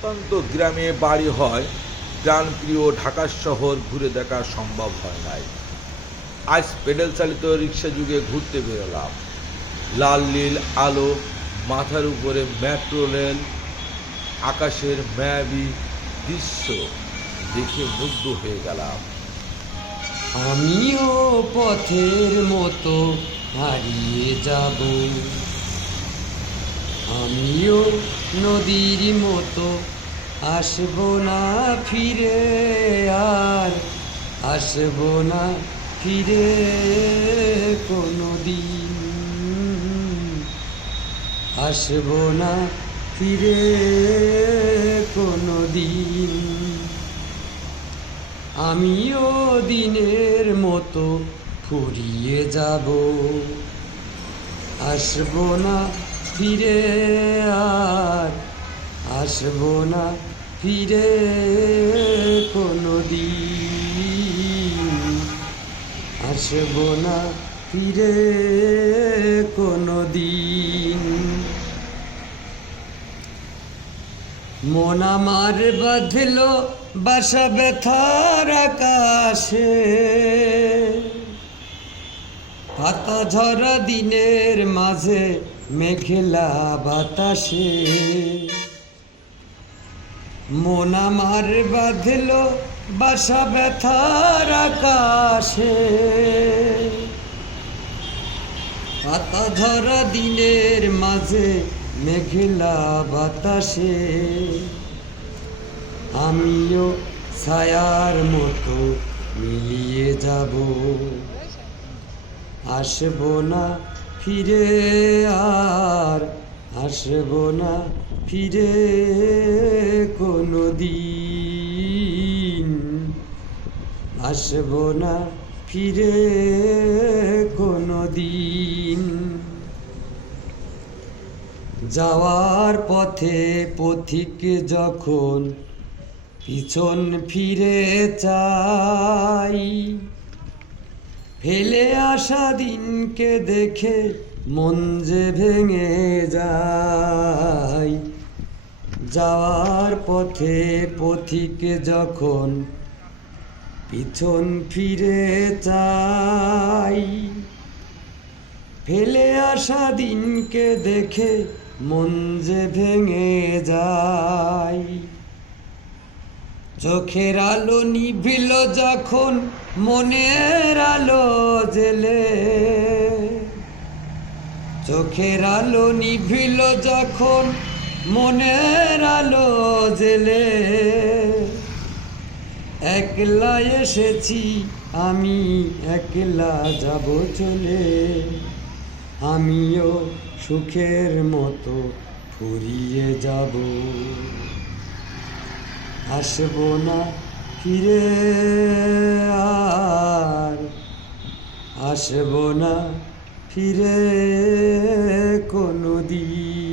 প্রত্যন্ত গ্রামে বাড়ি হয়, প্রাণপ্রিয় ঢাকা শহর ঘুরে দেখা সম্ভব হয় নাই। আজ পেডেল চালিত রিক্সা যুগে ঘুরতে বেরোলাম। লাল, নীল, আলো, মাথার উপরে মেট্রো রেল, আকাশের মায়াবী দৃশ্য দেখে মুগ্ধ হয়ে গেলাম। আমিও পথের মতো হারিয়ে যাব। আমিও নদীর মতো আসব না ফিরে আর আসব না ফিরে কোনো দিন আসব না ফিরে কোনো দিন আমিও দিনের মতো ফুরিয়ে যাব। আসব না ফিরে আর আসব না, ফিরে কোনো দিন আসব না, ফিরে কোনো দিন মন আমার বাঁধল বাসা ব্যথার আকাশে। পাতা ঝরা দিনের মাঝে মেঘলা বাতাসে। মন আমার বাঁধল বাসা ব্যথার আকাশে। পাতা ধরা দিনের মাঝে মেঘলা বাতাসে। আমিও ছায়ার মতো মিলিয়ে যাব। আসব না ফিরে আর আসব না, ফিরে কোনো দিন আসব না, ফিরে কোনো দিন যাওয়ার পথে পথিক যখন পিছন ফিরে চাই ফেলে আসা দিনকে দেখে মন যে ভেঙে যায়। যাওয়ার পথে পথিক যখন পিছন ফিরে চাই, ফেলে আসা দিনকে দেখে মন যে ভেঙে যায়। চোখের আলো নিভিল যখন, মনের আলো জেলে। চোখের আলো নিভিল যখন, মনের আলো জেলে। একলা এসেছি, আমি একলা যাব চলে। আমিও সুখের মতো ফুরিয়ে যাব। আসব না ফিরে আর? আসব না ফিরে কোনো দিন